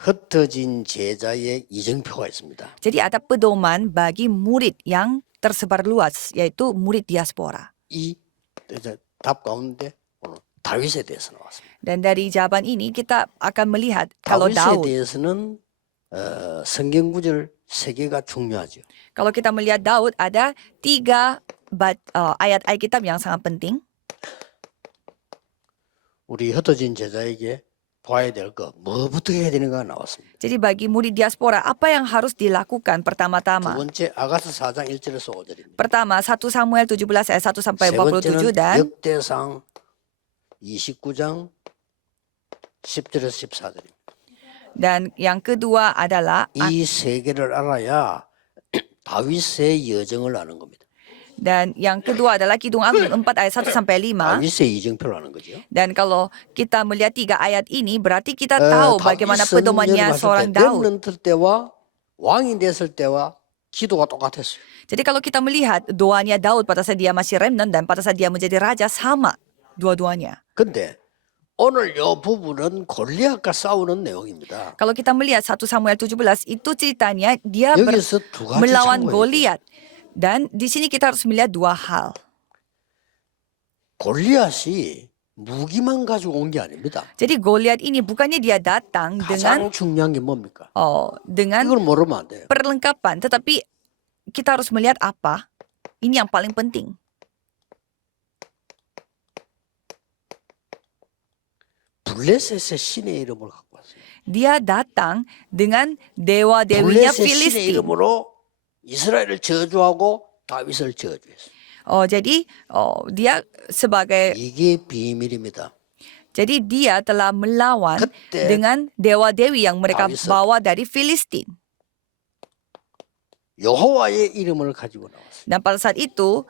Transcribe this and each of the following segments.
흩어진 제자의 이정표가 있습니다. Jadi ada pedoman bagi murid yang tersebar luas, yaitu murid diaspora. 이 이제 답 가운데 오늘 다윗에 대해서 나왔습니다. Dan dari jawaban ini kita akan melihat kalau 다윗에 Daud, 대해서는 성경 구절 3개가 중요하죠. kalau kita melihat Daud ada 3 ayat Alkitab yang sangat penting. 우리 흩어진 제자에게 봐야 될 거 뭐부터 해야 되는가 나왔습니다. Jadi bagi murid diaspora, apa yang harus dilakukan 두 pertama-tama? 번째 아가서 4장 1절에서 5절입니다. Pertama, 1 Samuel 17 ayat 1 sampai 세 27 번째는 dan 역대상 29장 10절에서 14절입니다. dan yang kedua adalah 이 세 개를 알아야 다윗의 여정을 아는 겁니다. dan yang kedua adalah Kidung Agung 4 ayat 1 sampai 5. 다윗의 이정표를 아는 거죠. Dan kalau kita melihat 3 ayat ini berarti kita tahu bagaimana pedomannya seorang Daud. 렘넌트 때와 왕이 됐을 때와 기도가 똑같았어요. Jadi kalau kita melihat doanya Daud pada saat dia masih remnant dan pada saat dia menjadi raja sama dua-duanya. 근데 오늘 이 부분은 골리앗과 싸우는 내용입니다. Kalau kita melihat 1 Samuel 17 itu ceritanya dia 여기서 두 가지 melawan 참고해야 돼요. Goliat. Dan di sini kita harus melihat 2 hal. 골리앗이 무기만 가지고 온 게 아닙니다. Jadi Goliat ini bukannya dia datang dengan 가장 중요한 게 뭡니까? dengan 이걸 모르면 안 돼요. perlengkapan, tetapi kita harus melihat apa? Ini yang paling penting. 블레셋의 신의 이름을 갖고 왔어요. Dia datang dengan dewa-dewinya 블레셋 신의 Filistin. 이름으로 이스라엘을 저주하고 다윗을 저주했어요. Jadi dia sebagai 이게 비밀입니다. jadi dia telah melawan 그때 dengan dewa-dewi yang mereka 다윗은 bawa dari Filistin. 여호와의 이름을 가지고 나왔어요. Dan pada saat itu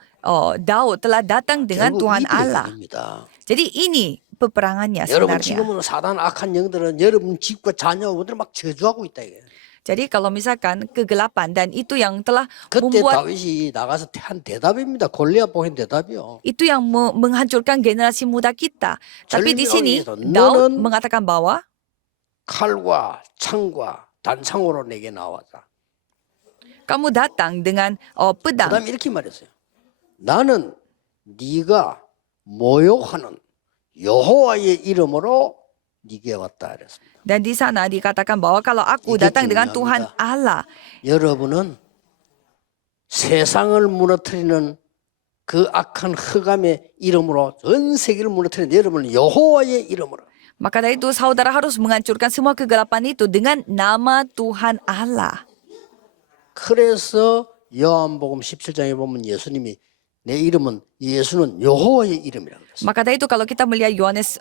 Daud telah datang dengan 결국 Tuhan 이게 Allah. 일입니다. Jadi ini peperangannya 여러분 sebenarnya. 지금은 사단 악한 영들은 여러분 집과 자녀들을 막 저주하고 있다 이게. Jadi kalau misalkan kegelapan dan itu yang telah 그때 membuat 다윗이 나가서 한 대답입니다. 골리앗 보인 대답이요. itu yang menghancurkan generasi muda kita. Tapi di sini 절명에서 Daud 너는 mengatakan bahwa 칼과 창과 단창으로 내게 나왔다. kamu datang dengan pedang. 그다음에 이렇게 말했어요. 나는 네가 모욕하는 여호와의 이름으로 네게 왔다 그랬습니다. Dan di sana dikatakan bahwa kalau aku 이게 datang dengan Tuhan 중요합니다. Allah, 여러분은 세상을 무너뜨리는 그 악한 흑암의 이름으로 전 세계를 무너뜨리는 여러분은 여호와의 이름으로 maka dari itu saudara harus menghancurkan semua kegelapan itu dengan nama Tuhan Allah. 그래서 요한복음 17장에 보면 예수님이 내 이름은 예수는 여호와의 이름이라고 그랬어요. Maka dari itu kalau kita melihat Yohanes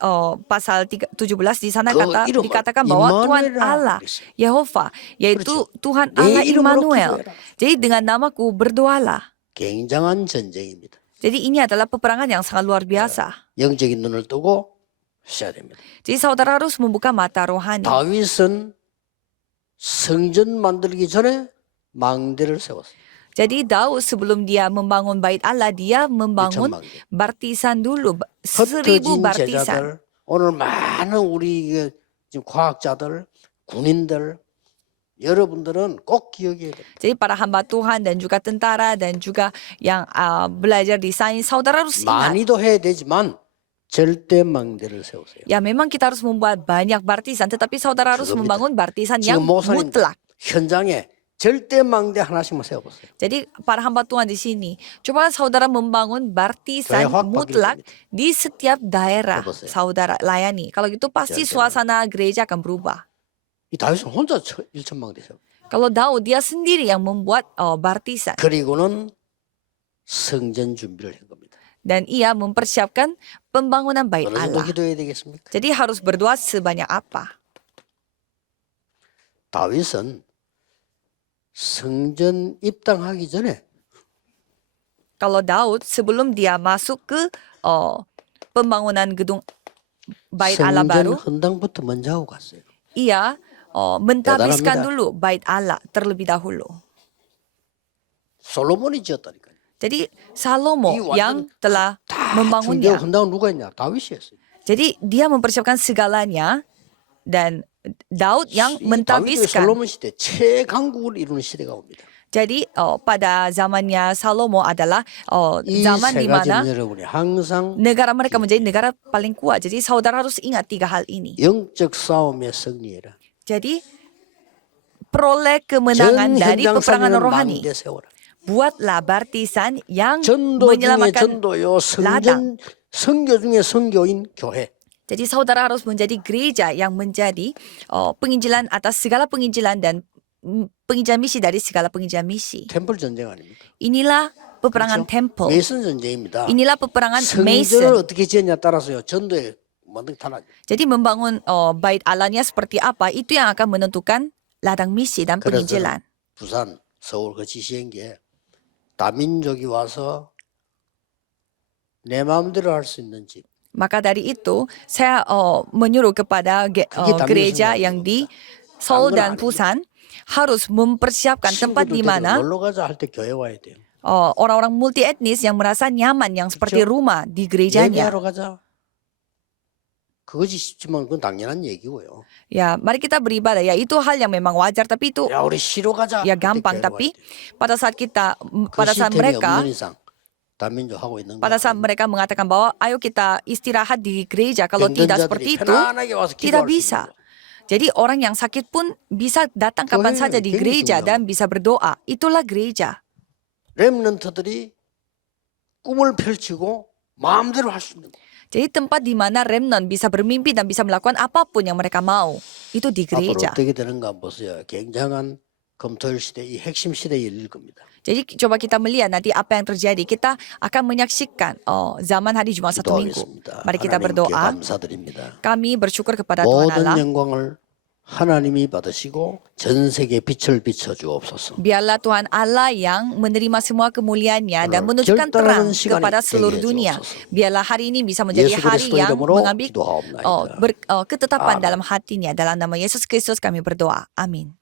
pasal 17 di sana 그 이름을 dikatakan bahwa Tuhan 임마누엘이라 Allah, 그랬어요. Yehova, yaitu 그렇죠. Tuhan 내 Allah 이름으로 Immanuel. 기도해라. Jadi dengan namaku berdoalah. 굉장한 전쟁입니다. Jadi ini adalah peperangan yang sangat luar biasa. 영적인 눈을 뜨고 하셔야 됩니다. Jadi saudara harus membuka mata rohani. 다윗은 성전 만들기 전에 망대를 세웠어요. Jadi Daud sebelum dia membangun bait Allah, dia membangun 망대. bartisan dulu, 1000 흩어진 bartisan. 제자들 오늘 많은 우리 지금 과학자들 군인들 여러분들은 꼭 기억해야 돼요. Jadi para hamba Tuhan dan juga tentara dan juga yang belajar di sains, saudara harus ingat. 많이도 해야 되지만 절대 망대를 세우세요. Ya memang kita harus membuat banyak bartisan, tetapi saudara harus 그겁니다. membangun bartisan yang 지금 목사님 mutlak. 현장에 절대 망대 하나씩만 세워보세요. Jadi para hamba Tuhan di sini, coba saudara membangun bartisan Kayak hak mutlak bagi di setiap daerah Coba saya. saudara layani. Kalau gitu pasti Jangan. suasana gereja akan berubah. 이 다윗은 혼자 1천망대 세워. Kalau Daud dia sendiri yang membuat bartisan 그리고는 성전 준비를 한 겁니다. dan ia mempersiapkan pembangunan bait 어느 정도 Allah. 기도해야 되겠습니까? Jadi harus berdoa sebanyak apa? 다윗은 성전 입당하기 전에 Kalau Daud sebelum dia masuk ke pembangunan gedung bait Allah 성전 baru, 헌당부터 먼저 하고 갔어요. ia mentahbiskan 대단합니다. dulu bait Allah terlebih dahulu. 솔로몬이 지었다니까요. Jadi Salomo 이 완전 yang telah 다 준비하고 membangunnya. 헌당은 누가 했냐? 다윗이 했어요. Jadi dia mempersiapkan segalanya dan Daud yang 이 다윗의 mentahbiskan. 솔로몬 시대 최강국을 이루는 시대가 옵니다. Jadi pada zamannya Salomo adalah 이 zaman 세 di mana 가지는 여러분이 항상 negara mereka menjadi negara paling kuat. Jadi saudara harus ingat 3 hal ini. 영적 싸움에 승리해라. Jadi peroleh kemenangan 전 dari 현장 peperangan 살리는 rohani. 망대 세워라. Buatlah baptisan yang 전도 중에 menyelamatkan 전도요, ladang. 선교 중에 선교인 교회. Jadi saudara harus menjadi gereja yang menjadi penginjilan atas segala penginjilan dan penginjilan misi dari segala penginjilan misi. 템플 전쟁 아닙니까? Inilah peperangan temple. 메이슨 전쟁입니다. Inilah peperangan 성전을 Mason. 어떻게 지었냐 따라서요. 전도에 만든 달라져. Jadi membangun bait Allahnya seperti apa itu yang akan menentukan ladang misi dan 그래서 penginjilan. 부산, 서울 그 지시행기에 다민족이 와서 내 마음대로 할 수 있는 집. Maka dari itu saya menyuruh kepada gereja yang di Seoul dan Busan harus mempersiapkan tempat di 친구들 데리고 mana 놀러 가자 할 때 교회 와야 돼요. orang-orang multi etnis yang merasa nyaman yang seperti rumah di gerejanya. 예배하러 가자. 그것이 쉽지만 그건 당연한 얘기고요. Ya, mari kita beribadah. Ya, itu hal yang memang wajar, tapi itu 야 우리 시로 가자. ya 할 때 gampang. 교회 와야 Tapi 돼요. pada saat 그 pada saat 시스템이 mereka 없는 이상 다민족 하고 있는 pada saat mereka mengatakan bahwa ayo kita istirahat di gereja, kalau tidak seperti itu 편안하게 와서 tidak 기도할 수 bisa. 있는 거. Jadi orang yang sakit pun bisa datang kapan Boleh, saja di ini gereja 중요한 dan bisa berdoa. Itulah gereja. 렘넌트들이 꿈을 펼치고 마음대로 할 수 있는 거. Jadi tempat di mana remnant bisa bermimpi dan bisa melakukan apapun yang mereka mau. Itu di 앞으로 gereja. 어떻게 되는가 보세요. 굉장한 검토일 시대, 이 핵심 시대에 열릴 겁니다. Jadi coba kita melihat nanti apa yang terjadi. Kita akan menyaksikan zaman hari Jumat 1 minggu. 기도하겠습니다. Mari kita 하나님께 berdoa. 감사드립니다. Kami bersyukur kepada Tuhan 모든 Allah. 영광을 하나님이 받으시고 전 세계에 빛을 비춰 주옵소서. Biarlah Tuhan Allah yang menerima semua kemuliaannya dan 오늘 menunjukkan terang 결단하는 시간이 kepada 되게 seluruh 해 dunia. 주옵소서. Biarlah hari ini bisa menjadi 예수 hari 그리스도 yang 이름으로 mengambil 기도하옵나이다. ketetapan 아멘. dalam hatinya. Dalam nama Yesus Kristus kami berdoa. Amin.